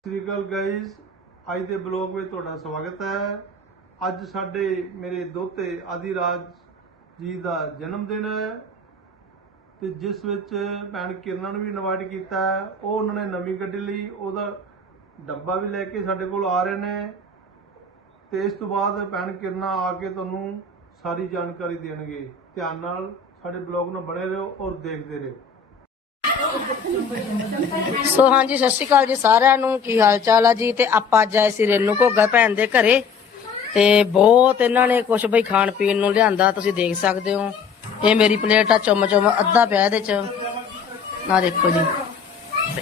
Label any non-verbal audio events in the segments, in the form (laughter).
ਸਤਿ ਸ਼੍ਰੀ ਅਕਾਲ ਗਾਇਜ਼, ਅੱਜ ਦੇ ਬਲੌਗ ਵਿੱਚ ਤੁਹਾਡਾ ਸਵਾਗਤ ਹੈ। ਅੱਜ ਸਾਡੇ ਮੇਰੇ ਦੋਤੇ ਆਦਿਰਾਜ ਜੀ ਦਾ ਜਨਮ ਦਿਨ ਹੈ ਤੇ ਜਿਸ ਵਿੱਚ ਭੈਣ ਕਿਰਨਾਂ ਨੂੰ ਵੀ ਇਨਵਾਈਟ ਕੀਤਾ ਹੈ। ਉਹ ਉਹਨਾਂ ਨੇ ਨਵੀਂ ਗੱਡੀ ਲਈ, ਉਹਦਾ ਡੱਬਾ ਵੀ ਲੈ ਕੇ ਸਾਡੇ ਕੋਲ ਆ ਰਹੇ ਨੇ ਤੇ ਇਸ ਤੋਂ ਬਾਅਦ ਭੈਣ ਕਿਰਨਾਂ ਆ ਕੇ ਤੁਹਾਨੂੰ ਸਾਰੀ ਜਾਣਕਾਰੀ ਦੇਣਗੇ। ਧਿਆਨ ਨਾਲ ਸਾਡੇ ਬਲੌਗ ਨੂੰ ਬਣੇ ਰਹੋ ਔਰ ਦੇਖਦੇ ਰਹੋ। ਸੋ ਹਾਂਜੀ, ਸਤਿ ਸ਼੍ਰੀ ਅਕਾਲ ਜੀ ਸਾਰਿਆਂ ਨੂੰ। ਕੀ ਹਾਲ ਚਾਲ ਆ ਜੀ? ਤੇ ਆਪਾਂ ਅੱਜ ਆਏ ਸੀ ਰੇਨੂ ਘੋਗਾ ਭੈਣ ਦੇ ਘਰੇ। ਤੇ ਬਹੁਤ ਇਹਨਾਂ ਨੇ ਕੁਝ ਬਈ ਖਾਣ ਪੀਣ ਨੂੰ ਲਿਆਂਦਾ, ਤੁਸੀਂ ਦੇਖ ਸਕਦੇ ਹੋ। ਇਹ ਮੇਰੀ ਪਲੇਟ ਆ ਚੁੰਮ ਚੁੰਮ ਅੱਧਾ ਪਿਆ ਇਹਦੇ ਚ। ਨਾ ਦੇਖੋ ਜੀ।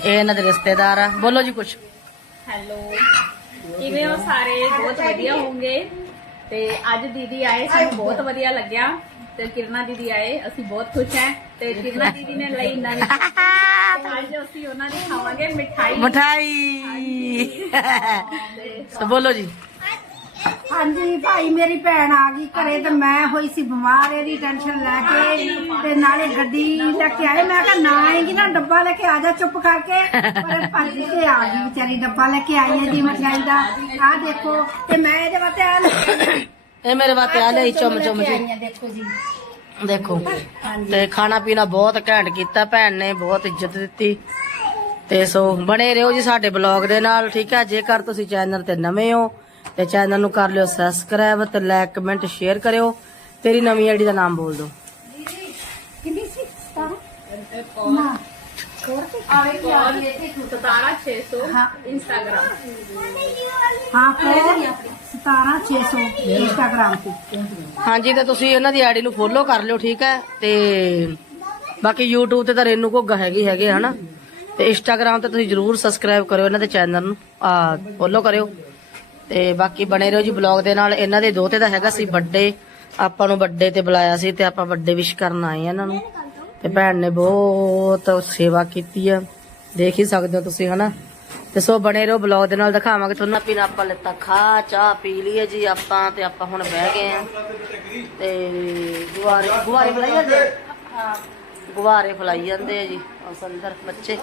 ਇਹ ਇਹਨਾਂ ਦੇ ਰਿਸ਼ਤੇਦਾਰ ਆ। ਬੋਲੋ ਜੀ ਕੁਝ ਹੈਲੋ। ਕਿਵੇਂ ਹੋ ਸਾਰੇ? ਬਹੁਤ ਵਧੀਆ ਹੋਵੋਗੇ। ਤੇ ਅੱਜ ਦੀਦੀ ਆਏ, ਸਾਨੂੰ ਬਹੁਤ ਵਧੀਆ ਲੱਗਿਆ। ਤੇ ਕਿਰਨਾ ਦੀਦੀ ਆਏ ਅਸੀਂ ਬਹੁਤ ਖੁਸ਼ ਹਾਂ ਤੇ ਕਿਰਨਾ ਦੀਦੀ ਨੇ ਲਈ ਨਵੀਂ (laughs) ਤੇ ਅੱਜ ਅਸੀਂ ਉਹਨਾਂ ਦੀ ਖਾਵਾਂਗੇ ਮਿਠਾਈ। ਮਠਾਈ। ਸੋ ਬੋਲੋ ਜੀ। ਹਾਂਜੀ ਭਾਈ ਮੇਰੀ ਭੈਣ ਆ ਗਈ ਘਰੇ ਤੇ ਮੈਂ ਹੋਈ ਸੀ ਬਿਮਾਰ ਇਹਦੀ ਟੈਨਸ਼ਨ ਲੈ ਕੇ ਤੇ ਨਾਲੇ ਗੱਡੀ ਲੈ ਕੇ ਆਏ। ਮੈਂ ਕਿਹਾ ਨਾ ਆਏਗੀ ਨਾ ਡੱਬਾ ਲੈ ਕੇ ਆ ਜਾ ਚੁੱਪ ਕਰਕੇ। ਪਰ ਭੱਜ ਕੇ ਆ ਗਈ ਵਿਚਾਰੀ ਡੱਬਾ ਲੈ ਕੇ ਆਈ ਹੈ ਜੀ ਮਠਿਆਈ ਦਾ। ਆ ਦੇਖੋ ਤੇ ਮੈਂ ਇਹਦੇ ਵਾਸਤੇ ਆ ਇਹ ਮੇਰੇ ਵਾਸਤੇ ਆ ਲਈ ਚੁੰਮ ਚੁੰਮ ਜੀ ਦੇਖੋ ਜੀ। ਦੇਖੋ। ਤੇ ਖਾਣਾ ਪੀਣਾ ਬਹੁਤ ਘੈਂਟ ਕੀਤਾ ਭੈਣ ਨੇ ਬਹੁਤ ਇੱਜ਼ਤ ਦਿੱਤੀ। ਤੇ ਸੋ ਬਣੇ ਰਹੋ ਜੀ ਸਾਡੇ ਬਲੌਗ ਦੇ ਨਾਲ ਠੀਕ ਹੈ ਜੇਕਰ ਤੁਸੀਂ ਚੈਨਲ ਤੇ ਨਵੇਂ ਹੋ ਤੇ ਚੈਨਲ ਨੂੰ ਕਰ ਲਿਓ ਸਬਸਕ੍ਰਾਈਬ ਤੇ ਲਾਈਕ ਕਮੈਂਟ ਸ਼ੇਅਰ ਕਰਿਓ। ਤੇਰੀ ਨਵੀਂ ਆਈਡੀ ਦਾ ਨਾਮ ਬੋਲ ਦਿਓ। ਕਿੰਨੀ ਸੀ? ਸਤਾਰਾਂ? ਆਵੇ ਕੀ ਆ ਗਈ ਇੱਥੇ 17600 ਹਾਂ। ਇੰਸਟਾਗ੍ਰਾਮ ਹਾਂ ਕੋਲ 17600 ਇੰਸਟਾਗ੍ਰਾਮ ਤੇ। ਹਾਂਜੀ ਤੇ ਤੁਸੀਂ ਇਹਨਾਂ ਦੀ ਆਈਡੀ ਨੂੰ ਫੋਲੋ ਕਰ ਲਿਓ ਠੀਕ ਹੈ? ਤੇ ਬਾਕੀ YouTube ਤੇ ਤਾਂ ਰੇਨੂ ਘੋਗਾ ਹੈਗੀ ਹੈਗੇ ਹਨਾ? ਤੇ Instagram ਤੇ ਤੁਸੀਂ ਜਰੂਰ ਸਬਸਕ੍ਰਾਈਬ ਕਰਿਓ ਇਹਨਾਂ ਦੇ ਚੈਨਲ ਨੂੰ। ਆ ਫੋਲੋ ਕਰਿਓ। ਤੇ ਬਾਕੀ ਬਣੇ ਰਹੋ ਜੀ ਬਲੌਗ ਦੇ ਨਾਲ। ਇਹਨਾਂ ਦੇ ਦੋਤੇ ਦਾ ਹੈਗਾ ਸੀ ਵੱਡੇ ਆਪਾਂ ਨੂੰ ਵੱਡੇ ਤੇ ਬੁਲਾਇਆ ਸੀ ਤੇ ਆਪਾਂ ਵੱਡੇ ਵਿਸ਼ ਕਰਨ ਆਏ ਆ ਇਹਨਾਂ ਨੂੰ। ਤੇ ਭੈਣ ਨੇ ਬਹੁਤ ਸੇਵਾ ਕੀਤੀ ਆ। ਦੇਖ ਹੀ ਸਕਦੇ ਹੋ ਤੁਸੀਂ ਹਨਾ? ਤੇ ਸੋ ਬਣੇ ਰਹੋ ਬਲੌਗ ਦੇ ਨਾਲ ਦਿਖਾਵਾਂਗੇ ਤੁਹਾਨੂੰ। ਪੀਣਾ ਆਪਾਂ ਲੱਤਾ ਖਾ ਚਾਹ ਪੀ ਲਈਏ ਜੀ ਆਪਾਂ ਤੇ ਆਪਾਂ ਹੁਣ ਬਹਿ ਗਏ ਆ। ਤੇ ਗੁਵਾਰੇ ਗੁਵਾਰੇ ਫਲਾਈ ਜਾਂਦੇ? ਆ? ਗੁਵਾਰੇ ਫਲਾਈ ਜਾਂਦੇ ਆ ਜੀ ਉਸ ਅੰਦਰ ਬੱਚੇ।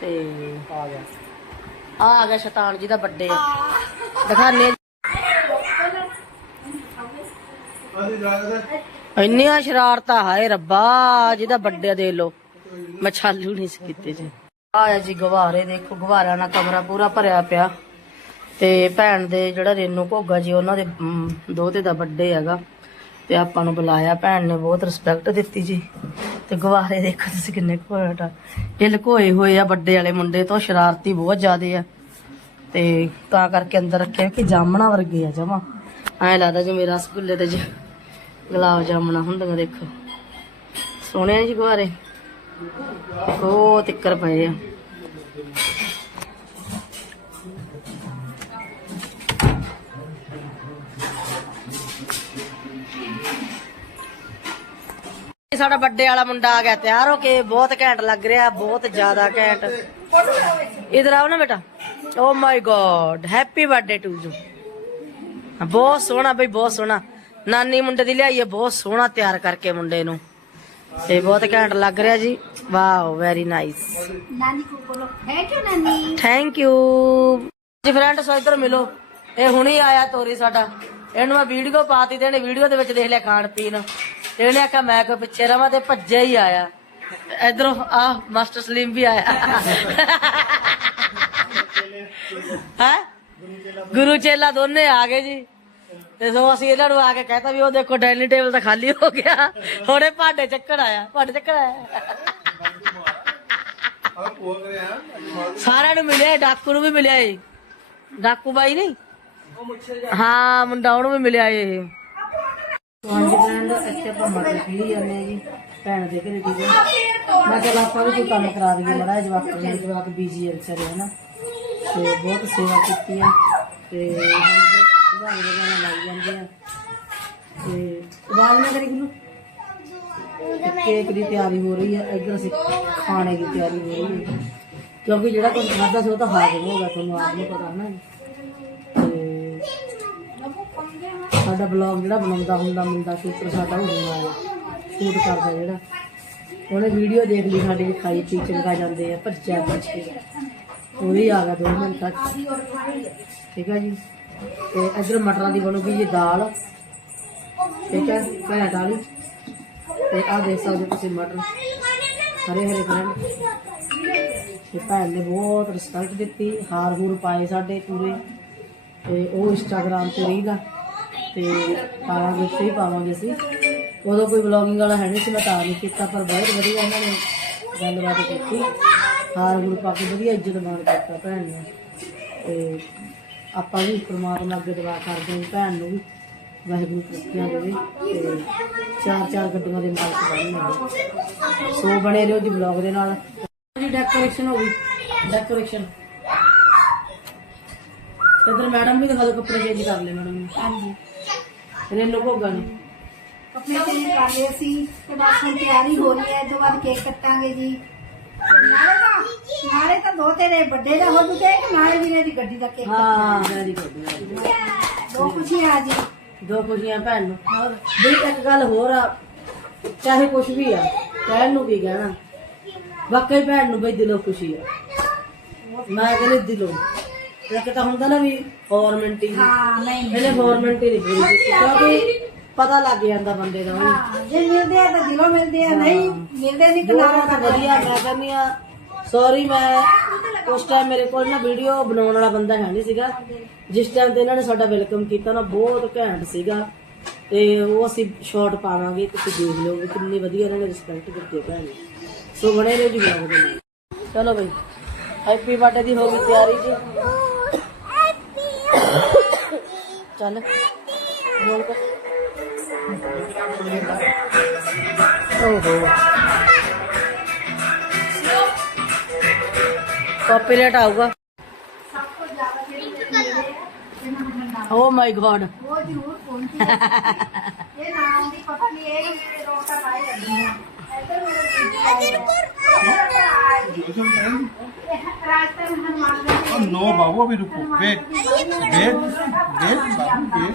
ਤੇ ਆ ਗਿਆ ਆ ਆ ਗਿਆ ਸ਼ੈਤਾਨ ਜੀ ਦਾ ਵੱਡੇ ਆ ਦਿਖਾਣੇ ਇੰਨੀਆਂ ਸ਼ਰਾਰਤਾਂ ਹਾਏ ਰੱਬਾ ਜਿਹਦਾ ਵੱਡੇ ਦੇ ਲੋ ਮੈਂ ਨਹੀਂ ਸੀ ਕੀਤੇ ਜੀ। ਆਇਆ ਜੀ ਗਵਾਰੇ ਦੇਖੋ ਗਵਾਰਿਆਂ ਨਾਲ ਕਮਰਾ ਪੂਰਾ ਭਰਿਆ ਪਿਆ। ਤੇ ਭੈਣ ਦੇ ਜਿਹੜਾ ਰੇਨੂ ਘੋਗਾ ਜੀ ਉਹਨਾਂ ਦੇ ਅਮ, ਦਾ ਵੱਡੇ ਹੈਗਾ। ਤੇ ਆਪਾਂ ਨੂੰ ਬੁਲਾਇਆ ਭੈਣ ਨੇ ਬਹੁਤ ਰਿਸਪੈਕਟ ਦਿੱਤੀ ਜੀ। ਤੇ ਗਵਾਰੇ ਦੇਖੋ ਤੁਸੀਂ ਕਿੰਨੇ ਘੋੜਾ ਇਹ ਲੁਕੋਏ ਹੋਏ ਆ ਵੱਡੇ ਵਾਲੇ ਮੁੰਡੇ ਤੋਂ ਸ਼ਰਾਰਤੀ ਬਹੁਤ ਜ਼ਿਆਦੇ ਆ। ਤੇ ਤਾਂ ਕਰਕੇ ਅੰਦਰ ਰੱਖਿਆ ਕਿ ਜਾਮਣਾ ਵਰਗੇ ਆ ਜਮਾ। ਐ ਲੱਗਦਾ ਜਿਵੇਂ ਰਸਗੁੱਲੇ ਤੇ ਜ ਗੁਲਾਬ ਜਾਮਣਾ ਹੁੰਦੀਆਂ ਦੇਖੋ। ਸੋਹਣੇ ਆ ਜੀ ਗੁਆਰੇ ਬਹੁਤ ਤਿੱਕਰ ਪਏ ਆ। ਸਾਡਾ ਵੱਡੇ ਵਾਲਾ ਮੁੰਡਾ ਆ ਗਿਆ, ਤਿਆਰ ਹੋ ਕੇ। ਬਹੁਤ ਘੈਂਟ ਲੱਗ ਰਿਹਾ, ਬਹੁਤ ਜ਼ਿਆਦਾ ਘੈਂਟ। ਇਧਰ ਆਓ ਨਾ ਬੇਟਾ। ਓ my God happy birthday to you ਬਹੁਤ ਸੋਹਣਾ ਬਈ, ਬਹੁਤ ਸੋਹਣਾ। ਨਾਨੀ ਮੁੰਡੇ ਦੀ ਲਿਆਈ ਹੈ ਬਹੁਤ ਸੋਹਣਾ ਤਿਆਰ ਕਰਕੇ ਮੁੰਡੇ ਨੂੰ। ਤੇ ਬਹੁਤ ਘੈਂਟ ਲੱਗ ਰਿਹਾ ਜੀ। ਵਾਓ ਵੈਰੀ ਨਾਈਸ ਨਾਨੀ ਕੋ ਬੋਲੋ ਥੈਂਕ ਯੂ ਨਾਨੀ। ਥੈਂਕ ਯੂ ਜੀ ਫਰੈਂਡ ਸੋ ਇੱਧਰ ਮਿਲੋ। ਇਹ ਹੁਣੀ ਆਇਆ ਤੋਰੀ ਸਾਡਾ। ਇਹਨੂੰ ਮੈਂ ਵੀਡੀਓ ਪਾਤੀ ਤੇ ਇਹਨੇ ਵੀਡੀਓ ਦੇ ਵਿੱਚ ਦੇਖ ਲਿਆ ਖਾਣ ਪੀਣ। ਤੇ ਇਹਨੇ ਆਖਿਆ ਮੈਂ ਕੋ ਪਿੱਛੇ ਰਵਾਂ ਤੇ ਭੱਜਿਆ ਹੀ ਆਇਆ। ਇਧਰੋਂ ਆ ਮਾਸਟਰ ਸਲੀਮ ਵੀ ਆਇਆ। ਹੈ? ਗੁਰੂ ਚੇਲਾ ਦੋਨੇ ਆ ਗਏ ਜੀ। ਤੇ ਸੋ ਅਸੀਂ ਇਹਨਾਂ ਨੂੰ ਆ ਕੇ ਕਹਿਤਾ ਵੀ ਉਹ ਦੇਖੋ ਡਾਈਨਿੰਗ ਟੇਬਲ ਤਾਂ ਖਾਲੀ ਹੋ ਗਿਆ। ਹੁਣੇ ਭਾਂਡੇ ਚੱਕਣ ਆਇਆ, ਭਾਂਡੇ ਚੱਕਣ ਆਇਆ। ਸਾਰਿਆਂ ਨੂੰ ਮਿਲਿਆ ਡਾਕੂ ਨੂੰ ਵੀ ਮਿਲਿਆ ਏ ਡਾਕੂ ਬਾਈ ਨਹੀਂ? ਹਾਂ, ਮੁੰਡਾ ਉਹਨੂੰ ਵੀ ਮਿਲਿਆ ਏ ਹਾਂਜੀ ਫਰੈਂਡ ਇੱਥੇ ਆਪਾਂ ਮਟਰ ਪੀ ਜਾਂਦੇ ਜੀ, ਭੈਣ ਦੇ ਘਰੇ ਠੀਕ ਹੈ ਮੈਂ ਕਿਹਾ ਆਪਾਂ ਵੀ ਕੋਈ ਕੰਮ ਕਰਾ ਦਈਏ, ਮੜਾ ਜਵਾਕ ਜਵਾਕ ਬੀਜੀ ਹੈ ਵਿਚਾਰੇ ਤੇ ਬਹੁਤ ਸੇਵਾ ਕੀਤੀ ਆ। ਤੇ ਹੁਣ ਦੇ ਗਾਣੇ ਜਾਂਦੇ ਆ। ਤੇ ਆਵਾਜ਼ ਨਾ ਕਰੀ ਗੁਰੂ? ਕੇਕ ਦੀ ਤਿਆਰੀ ਹੋ ਰਹੀ ਹੈ ਇੱਧਰ ਅਸੀਂ ਖਾਣੇ ਦੀ ਤਿਆਰੀ ਹੋ ਰਹੀ ਹੈ ਕਿਉਂਕਿ ਜਿਹੜਾ ਕੁਝ ਖਾਦਾ ਸੀ ਉਹ ਤਾਂ ਹਾਜ਼ਰ ਹੋ ਗਿਆ, ਤੁਹਾਨੂੰ ਆਪ ਨੂੰ ਪਤਾ ਨਾ। ਤੇ ਸਾਡਾ ਬਲੌਗ ਜਿਹੜਾ ਬਣਾਉਂਦਾ ਹੁੰਦਾ, ਮੁੰਡਾ ਸ਼ੂਟਰ ਸਾਡਾ ਉਹ ਹੋਣਾ ਸ਼ੂਟ ਕਰਦਾ ਜਿਹੜਾ। ਉਹਨੇ ਵੀਡੀਓ ਦੇਖ ਲਈ ਸਾਡੇ ਵੀ ਖਾਈ ਪੀ ਚੰਗਾ ਜਾਂਦੇ ਆ ਭੱਜਿਆ ਭੱਜ ਕੇ ਉਹ ਵੀ ਆ ਗਿਆ 2 ਮਿੰਟ ਤੱਕ। ਠੀਕ ਹੈ ਜੀ? ਤੇ ਇਧਰ ਮਟਰਾਂ ਦੀ ਬਣੂਗੀ ਜੀ ਦਾਲ। ਠੀਕ ਹੈ ਭੈਣ ਵਾਲੀ। ਤੇ ਆ ਦੇਖ ਸਕਦੇ ਹੋ ਤੁਸੀਂ ਮਟਰ। ਹਰੇ ਹਰੇ ਫਰੈਂਡ ਤੇ ਭੈਣ ਨੇ ਬਹੁਤ ਰਿਸਪੈਕਟ ਦਿੱਤੀ। ਹਾਰ ਹੂਰ ਪਾਏ ਸਾਡੇ ਪੂਰੇ। ਤੇ ਉਹ ਇੰਸਟਾਗ੍ਰਾਮ ਤੇ ਰੀਲ ਆ ਤੇ ਪਾਵਾਂਗੇ, ਉੱਥੇ ਹੀ ਪਾਵਾਂਗੇ ਅਸੀਂ। ਉਦੋਂ ਕੋਈ ਵਲੌਗਿੰਗ ਵਾਲਾ ਹੈ ਨਹੀਂ ਸੀ, ਮੈਂ ਤਾਂ ਨਹੀਂ ਕੀਤਾ, ਪਰ ਬਹੁਤ ਵਧੀਆ ਇਹਨਾਂ ਨੇ ਗੱਲਬਾਤ ਕੀਤੀ। ਹਾਰ ਹੂਰ ਪਾ ਕੇ ਵਧੀਆ ਇੱਜ਼ਤ ਮਾਣ ਕੀਤਾ ਭੈਣ ਨੇ। ਤੇ ਆਪਾਂ ਵੀ ਪ੍ਰਮਾਤਮਾ ਅੱਗੇ ਦੁਆ ਕਰਦੇ ਹਾਂ ਭੈਣ ਨੂੰ ਵੀ ਵਾਹਿਗੁਰੂ ਤਰੱਕੀਆਂ ਦੇਵੇ ਤੇ ਚਾਰ ਚਾਰ ਗੱਡੀਆਂ ਦੇ ਮਾਲਕ ਬਣਨ ਸੋ ਬਣੇ ਰਹੋ ਜੀ ਵਲੌਗ ਦੇ ਨਾਲ। ਜੀ ਡੈਕੋਰੇਸ਼ਨ ਹੋ ਗਈ। ਡੈਕੋਰੇਸ਼ਨ ਇਧਰ ਮੈਡਮ ਵੀ ਦਿਖਾ ਦਿਓ ਕੱਪੜੇ ਚੇਂਜ ਕਰ ਲੈ ਮੈਡਮ ਹਾਂਜੀ। ਰੇਨੋ ਭੋਗਾ ਨੇ ਕੱਪੜੇ ਚੇਂਜ ਕਰ ਲਏ ਸੀ ਤੇ ਬਸ ਹੁਣ ਤਿਆਰੀ ਹੋ ਰਹੀ ਹੈ ਤੋਂ ਬਾਅਦ ਕੇਕ ਕੱਟਾਂਗੇ ਜੀ। ਨਾਲੇ ਤਾਂ ਨਾਲੇ ਤਾਂ ਦੋ ਤੇਰੇ ਵੱਡੇ ਦਾ ਹੋ ਜੂ ਕੇਕ ਨਾਲੇ ਵੀਰੇ ਦੀ ਗੱਡੀ ਦਾ ਕੇਕ ਹਾਂ ਵੈਰੀ ਗੁੱਡ ਦੋ ਖੁਸ਼ੀਆਂ ਆ ਜੀ। ਦੋ ਖੁਸ਼ੀਆਂ ਭੈਣ ਨੂੰ। ਵੀ ਇੱਕ ਗੱਲ ਹੋਰ ਆ ਚਾਹੇ ਕੁਛ ਵੀ ਆ ਕਹਿਣ ਨੂੰ ਕੀ ਕਹਿਣਾ? ਵਾਕਈ ਭੈਣ ਨੂੰ ਬਈ ਦਿਲੋਂ ਖੁਸ਼ੀ ਆ। ਮੈਂ ਕਹਿੰਦੀ ਦਿਲੋਂ। ਇੱਕ ਤਾਂ ਹੁੰਦਾ ਨਾ ਵੀ ਫਾਰਮੈਲਿਟੀ ਹਾਂ ਨਹੀਂ। ਇਹਨੇ ਫਾਰਮੈਲਿਟੀ ਨਹੀਂ ਪੂਰੀ ਕੀਤੀ ਕਿਉਂਕਿ ਪਤਾ ਲੱਗ ਜਾਂਦਾ ਬੰਦੇ ਦਾ ਵੀ। ਹਾਂ, ਜੇ ਮਿਲਦੇ ਆ ਤਾਂ ਦਿਲੋਂ ਮਿਲਦੇ ਆ ਨਹੀਂ ਮਿਲਦੇ ਨਹੀਂ ਕਿਨਾਰਾ ਬਹੁਤ ਵਧੀਆ ਮੈਂ ਕਹਿੰਦੀ ਆ ਸੌਰੀ ਮੈਂ ਉਸ ਟਾਈਮ ਮੇਰੇ ਕੋਲ ਨਾ ਵੀਡੀਓ ਬਣਾਉਣ ਵਾਲਾ ਬੰਦਾ ਹੈ ਨਹੀਂ ਸੀਗਾ। ਜਿਸ ਟਾਈਮ ਤੇ ਇਹਨਾਂ ਨੇ ਸਾਡਾ ਵੈਲਕਮ ਕੀਤਾ ਨਾ ਬਹੁਤ ਘੈਂਟ ਸੀਗਾ। ਤੇ ਉਹ ਅਸੀਂ ਸ਼ਾਰਟ ਪਾਵਾਂਗੇ ਤੁਸੀਂ ਦੇਖ ਲਿਓ ਵੀ ਕਿੰਨੀ ਵਧੀਆ ਇਹਨਾਂ ਨੇ ਰਿਸਪੈਕਟ ਦਿੱਤੀ ਭੈਣ ਨੂੰ ਸੋ ਬਣੇ ਰਹੋ ਜੀ ਵਲੌਗ ਦੇ ਨਾਲ। ਚਲੋ ਬਈ ਹੈਪੀ ਬਰਥਡੇ ਦੀ ਹੋ ਗਈ ਤਿਆਰੀ ਜੀ। ਚੱਲ। ਬੋਲ ਕੇ ਕਾਪੀਲੇਟ ਆਊਗਾ। ਓ ਮਾਈ ਗॉड ਉਹ ਜ਼ਰੂਰ ਪਹੁੰਚੀ ਇਹ ਨਾਮ ਦੀ ਪਤਾ ਨਹੀਂ ਇਹ ਰੋਟਾ ਪਾਈ ਲੱਗੀ ਹੈ ਇੱਧਰ ਮੇਰੇ रास्ते में हम नो बाबू अभी रुको वेट वेट वेट बाबू wait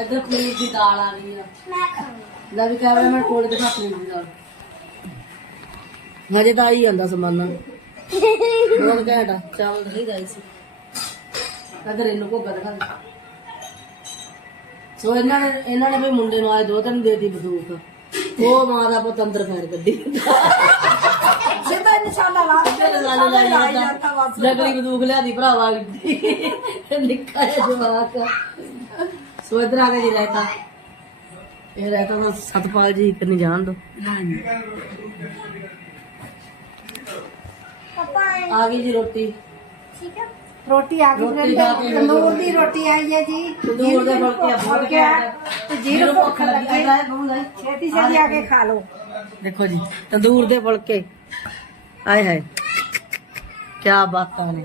ਇੱਧਰ ਪਨੀਰ ਦੀ ਦਾਲ ਆ ਗਈ ਆ। ਲੈ ਵੀ ਕੈਮਰਾਮੈਨ ਕੋਲ ਦਿਖਾ ਪਨੀਰ ਦੀ ਦਾਲ। ਹਜੇ ਤਾਂ ਆਈ ਜਾਂਦਾ ਸਮਾਨ ਬਹੁਤ (laughs) ਘੈਂਟ ਚਾਵਲ ਨਹੀਂ ਗਾਈ ਸੀ। ਇੱਧਰ ਇਹਨੂੰ ਕੋ ਦਿਖਾ ਦੇ। ਸੋ ਇਹਨਾਂ ਨੇ ਇਹਨਾਂ ਨੇ ਵੀ ਮੁੰਡੇ ਨੂੰ ਆਏ ਦੋ ਤਿੰਨ ਦੇਤੀ ਬੰਦੂਕ। ਉਹ ਮਾਂ ਦਾ ਪੁੱਤ ਅੰਦਰ ਫੈਰ ਕੱਢੀ। ਸਿੱਧਾ ਨਿਸ਼ਾਨਾ ਲਾ ਸਾਨੂੰ ਲੈ ਜਾਂਦਾ ਨਕਲੀ ਬੰਦੂਕ ਲਿਆਦੀ ਭਰਾਵਾ ਨਿੱਕਾ ਜਿਹਾ ਜਵਾਕ ਸੋ ਇਧਰ ਆ ਕੇ ਜੀ ਰਹਿਤਾ ਇਹ ਰਹਿਤਾ ਤਾਂ ਸਤਪਾਲ ਜੀ ਇੱਕ ਨਹੀਂ ਜਾਣ ਦੋ। ਆ ਗਈ ਜੀ ਰੋਟੀ। ਰੋਟੀ ਆ ਗਈ ਤੰਦੂਰ ਦੀ ਰੋਟੀ ਆਈ ਹੈ ਜੀ। ਤੰਦੂਰ ਦੇ ਫੁਲਕੇ ਆ। ਤੇ ਜਿਹਨੂੰ ਭੁੱਖ ਲੱਗੇ। ਛੇਤੀ ਛੇਤੀ ਆ ਕੇ ਖਾ ਲਓ। ਦੇਖੋ ਜੀ ਤੰਦੂਰ ਦੇ ਫੁਲਕੇ। ਆਏ ਹਾਏ ਕੀ ਬਾਤਾਂ ਨੇ।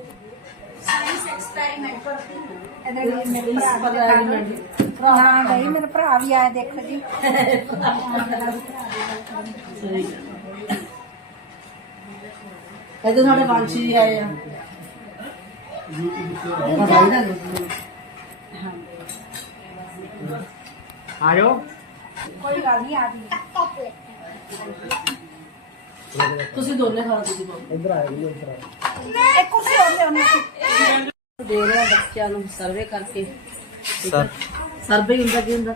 ਇਹਦੇ ਲਈ ਮੇਰੇ ਭਰਾ ਵੀ ਦਿਖਾ ਦਿਓ। ਹਾਂ ਗਈ ਮੇਰੇ ਭਰਾ ਵੀ ਆਏ ਦੇਖੋ ਜੀ। ਇੱਧਰ ਸਾਡੇ ਵਾਂਸ਼ੀ ਆਏ ਆ। ਆਇਓ। ਕੋਈ ਗੱਲ ਨਹੀਂ ਆ ਜੀ ਤੁਸੀਂ ਦੋਨੇ ਖਾਓ ਤੁਸੀਂ ਪਾਓ ਇੱਕ ਕੁਰਸੀ ਹੋਰ ਲਿਆਉਣੀ ਦੇ ਰਹੇ ਆ ਬੱਚਿਆਂ ਨੂੰ ਸਰਵੇ ਕਰਕੇ। ਸਰ ਸਰਵੇ ਹੁੰਦਾ ਕੀ ਹੁੰਦਾ?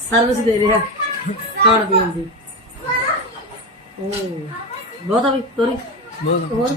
ਸਰਵਿਸ ਦੇ ਰਹੇ। ਆ ਖਾਣ ਪੀਣ ਦੀ। ਓ। ਬਹੁਤ ਆ ਵੀ ਤੋਰੀ। ਬਹੁਤ ਹੋਰ?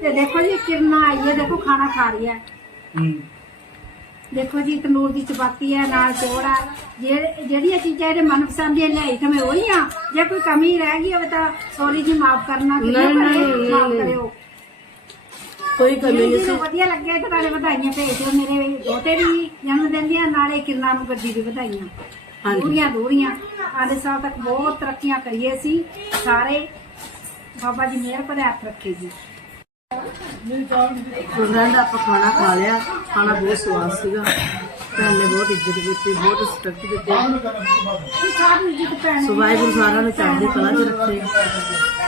ਤੇ ਦੇਖੋ ਜੀ ਕਿਰਨਾ ਆਈ ਹੈ ਦੇਖੋ ਖਾਣਾ ਖਾ ਰਹੀ ਹੈ। ਦੇਖੋ ਜੀ ਤੰਦੂਰ ਦੀ ਚਪਾਤੀ ਹੈ ਨਾਲ ਚੋੜ ਹੈ ਜਿਹੜੇ- ਜਿਹੜੀਆਂ ਚੀਜ਼ਾਂ ਇਹਦੇ ਮਨਪਸੰਦ ਦੀਆਂ ਲਿਆਈ ਤਾਂ ਮੈਂ ਉਹੀ ਆ ਜੇ ਕੋਈ ਕਮੀ ਰਹਿ ਗਈ ਹੋਵੇ ਤਾਂ ਸੌਰੀ ਜੀ ਮਾਫ ਕਰਨਾ ਨਹੀਂ, ਨਹੀਂ, ਮਾਫ ਨਹੀਂ। ਕਰਿਓ। ਕੋਈ ਕਮੀ ਨਹੀਂ ਸੀ। ਜਿਹਨੂੰ ਵਧੀਆ ਲੱਗਿਆ ਤੇ ਨਾਲੇ ਵਧਾਈਆਂ ਭੇਜੋ ਮੇਰੇ ਦੋਤੇ ਵੀ ਜਨਮ ਦਿਨ ਦੀਆਂ ਨਾਲੇ ਕਿਰਨਾ ਨੂੰ ਗੱਡੀ ਦੀ ਵਧਾਈਆਂ। ਹਾਂਜੀ। ਦੂਰੀਆਂ ਦੂਰੀਆਂ। ਆਲੇ ਸਾਲ ਤੱਕ ਬਹੁਤ ਤਰੱਕੀਆਂ ਕਰੀਏ ਸੀ ਸਾਰੇ। ਬਾਬਾ ਜੀ ਮਿਹਰ ਭਰੇ ਹੱਥ ਰੱਖੇ ਜੀ। ਫਰੈਂਡ ਆਪਾਂ ਖਾਣਾ ਖਾ ਲਿਆ। ਖਾਣਾ ਬਹੁਤ ਸਵਾਦ ਸੀਗਾ। ਭੈਣ ਨੇ ਬਹੁਤ ਇੱਜ਼ਤ ਕੀਤੀ ਬਹੁਤ ਰਿਸਪੈਕਟ ਦਿੱਤੀ। ਸੋ ਵਾਹਿਗੁਰੂ ਸਾਰਿਆਂ ਨੂੰ ਚੜ੍ਹਦੀ ਕਲਾ 'ਚ ਰੱਖੇ।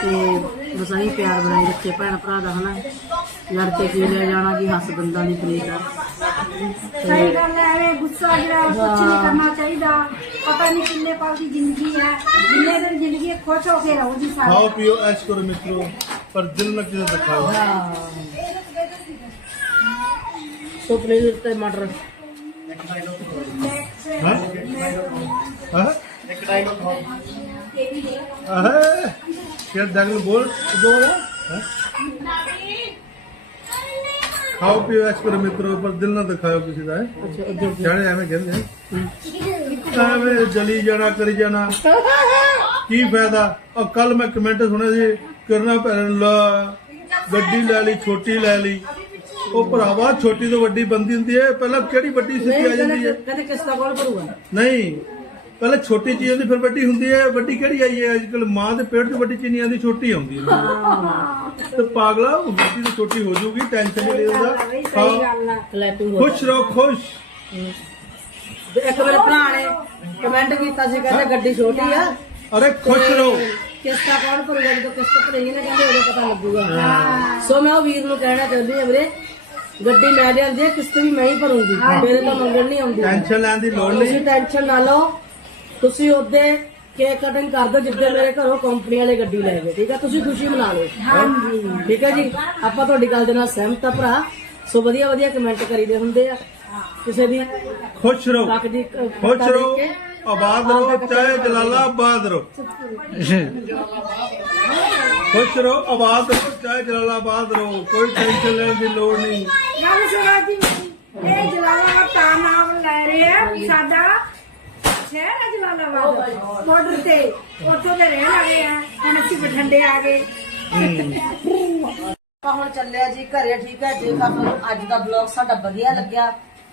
ਤੇ ਬਸਾਈ ਪਿਆਰ ਬਣਾਈ ਰੱਖੇ ਭੈਣ ਭਰਾ ਦਾ ਹਨਾ? ਲੜ ਕੇ ਕੀ ਲੈ ਜਾਣਾ ਜੀ ਹੱਸ ਬੰਦਾਂ ਦੀ ਪਲੇਟ ਆ ਸਹੀ ਗੱਲ ਹੈ ਐਵੇਂ ਗੁੱਸਾ ਜਿਹੜਾ ਕੁਛ ਨਹੀਂ ਕਰਨਾ ਚਾਹੀਦਾ। ਪਤਾ ਨਹੀਂ ਕਿੰਨੇ ਪਲ ਦੀ ਜ਼ਿੰਦਗੀ ਹੈ। ਜਿੰਨੇ ਦਿਨ ਜ਼ਿੰਦਗੀ ਖੁਸ਼ ਹੋ ਕੇ ਰਹੋ ਜੀ ਸਾਰੇ। ਖਾਓ ਪੀਓ ਐਸ਼ ਕਰੋ ਮਿੱਤਰੋ। ਪਰ ਦਿਲ ਨਾ ਕਿਸੇ ਦਾ ਦਿਖਾਓ। ਸੋ ਪਨੀਰ ਤੇ ਮਟਰ ਹਾਂ? ਹਾਂ ਆਹ? ਕੀ ਦੰਗਲ ਬੋਲ? ਬੋਲ। ਹੈਂ? ਖਾਓ ਪੀਓ ਐਸ਼ ਕਰੋ ਮਿੱਤਰੋ ਪਰ ਦਿਲ ਨਾ ਦਿਖਾਓ ਕਿਸੇ ਦਾ ਹੈਂ। ਅੱਛਾ ਅੱਗੇ ਜਾਣੇ ਐਵੇਂ ਕਹਿੰਦੇ ਆ। ਐਵੇਂ ਜਲੀ ਜਾਣਾ ਕਰੀ ਜਾਣਾ। ਕੀ ਫਾਇਦਾ? ਉਹ ਕੱਲ ਮੈਂ ਕਮੈਂਟ ਸੁਣਿਆ ਸੀ ਕਰਨਾ ਭੈਣ ਲਾ ਗੱਡੀ ਲੈ ਲਈ ਛੋਟੀ ਲੈ ਲਈ। ਉਹ ਭਰਾਵਾ ਛੋਟੀ ਤੋਂ ਵੱਡੀ ਬੰਦੀ ਹੁੰਦੀ ਹੈ। ਪਹਿਲਾਂ ਕਿਹੜੀ ਵੱਡੀ ਸਿੱਧੀ ਆ ਜਾਂਦੀ ਹੈ? ਕਹਿੰਦੇ ਕਿਸ ਦਾ ਕੋਲ ਭਰੂਗਾ। ਨਹੀਂ ਪਹਿਲਾਂ ਛੋਟੀ ਚੀਜ਼ ਹੁੰਦੀ ਫਿਰ ਵੱਡੀ ਹੁੰਦੀ ਹੈ। ਵੱਡੀ ਕਿਹੜੀ ਆਈ ਹੈ? ਅੱਜਕੱਲ ਮਾਂ ਦੇ ਪੇਟ 'ਚ ਵੱਡੀ ਚੀਜ਼ ਨਹੀਂ ਆਉਂਦੀ ਛੋਟੀ ਆਉਂਦੀ ਹੈ। ਤੇ ਪਾਗਲਾ ਉਹ ਵੱਡੀ ਤੋਂ ਛੋਟੀ ਹੋ ਜਾਊਗੀ ਟੈਨਸ਼ਨ ਨਹੀਂ ਲੈਂਦਾ। ਸਹੀ ਖਾਓ ਗੱਲ ਹੈ। ਕਲੈਪਿੰਗ ਹੋ ਖੁਸ਼ ਰਹੋ ਖੁਸ਼। ਤੇ ਇੱਕ ਮੇਰੇ ਭਰਾ ਨੇ ਕਮੈਂਟ ਕੀਤਾ ਸੀ ਕਹਿੰਦੇ ਗੱਡੀ ਛੋਟੀ ਆ। ਅਰੇ ਖੁਸ਼ ਰਹੋ। ਕਿਸ਼ਤਾ ਕੌਣ ਭਰੂਗਾ? ਜਦੋਂ ਕਿਸ਼ਤ ਭਰੇਗੀ ਨਾ ਕਹਿੰਦੇ ਉਦੋਂ ਪਤਾ ਲੱਗੂਗਾ। ਸੋ ਮੈਂ ਉਹ ਵੀਰ ਨੂੰ ਕਹਿਣਾ ਚਾਹੁੰਦੀ ਹਾਂ ਵੀਰੇ ਗੱਡੀ ਮੈਂ ਲਿਆਂਦੀ ਹੈ ਕਿਸ਼ਤ ਵੀ ਮੈਂ ਹੀ ਭਰੂੰਗੀ। ਮੇਰੇ ਤੋਂ ਮੰਗਣ ਨਹੀਂ ਆਉਂਦੀ। ਟੈਨਸ਼ਨ ਲੈਣ ਦੀ ਲੋੜ ਨਹੀਂ। ਤੁਸੀਂ ਟੈਨਸ਼ਨ ਨਾ ਲਓ। ਤੁਸੀਂ ਉਹਦੇ ਕੇਕ ਕਟਿੰਗ ਕਰ ਦਿਓ ਜਿੱਦੇ ਮੇਰੇ ਘਰੋਂ ਕੰਪਨੀ ਵਾਲੇ ਗੱਡੀ ਲੈ ਗਏ ਠੀਕ ਹੈ ਤੁਸੀਂ ਖੁਸ਼ੀ ਮਨਾ ਲਓ। ਹਾਂਜੀ। ਠੀਕ ਹੈ ਜੀ? ਆਪਾਂ ਤੁਹਾਡੀ ਗੱਲ ਦੇ ਨਾਲ ਸਹਿਮਤ ਆ ਭਰਾ। ਸੋ ਵਧੀਆ ਵਧੀਆ ਕਮੈਂਟ ਕਰੀਦੇ ਹੁੰਦੇ ਆ। ਕਿਸੇ ਦੀ ਖੁਸ਼ ਰਹੋ। ਦੀ ਖੁਸ਼ ਰਹੋ। ਆਬਾਦ ਰਹੋ ਚਾਹੇ ਜਲਾਲਾਬਾਦ ਰਹੋ। ਖੁਸ਼ ਰਹੋ ਆਬਾਦ ਰਹੋ ਚਾਹੇ ਜਲਾਲਾਬਾਦ ਰਹੋ। ਕੋਈ ਟੈਨਸ਼ਨ ਲੈਣ ਦੀ ਲੋੜ ਨਹੀਂ। ਗੱਲ ਸੁਣਾ ਜੀ ਇਹ ਜਲਾਲਾਬਾਦ ਦਾ ਨਾਮ ਲੈ ਰਹੇ ਆ ਸਾਡਾ ਸ਼ਹਿਰ ਹੈ ਜਲਾਲਾਬਾਦ। ਬਾਰਡਰ ਤੇ। ਉੱਥੋਂ ਦੇ ਰਹਿਣ ਵਾਲੇ ਆ। ਹੁਣ ਅਸੀਂ ਬਠਿੰਡੇ ਆ ਗਏ। ਆਪਾਂ ਹੁਣ ਚੱਲਿਆ ਜੀ ਘਰੇ ਠੀਕ ਹੈ ਜੇ। ਤੁਹਾਨੂੰ ਅੱਜ ਦਾ ਬਲੌਗ ਸਾਡਾ ਵਧੀਆ ਲੱਗਿਆ।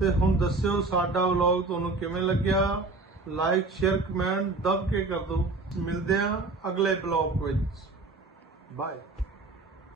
ਤੇ ਹੁਣ ਦੱਸਿਓ ਸਾਡਾ ਵਲੌਗ ਤੁਹਾਨੂੰ ਕਿਵੇਂ ਲੱਗਿਆ? ਲਾਈਕ ਸ਼ੇਅਰ ਕਮੈਂਟ ਦਬ ਕੇ ਕਰ ਦਿਓ। ਮਿਲਦੇ ਆ ਅਗਲੇ ਬਲੌਗ ਵਿੱਚ। ਬਾਏ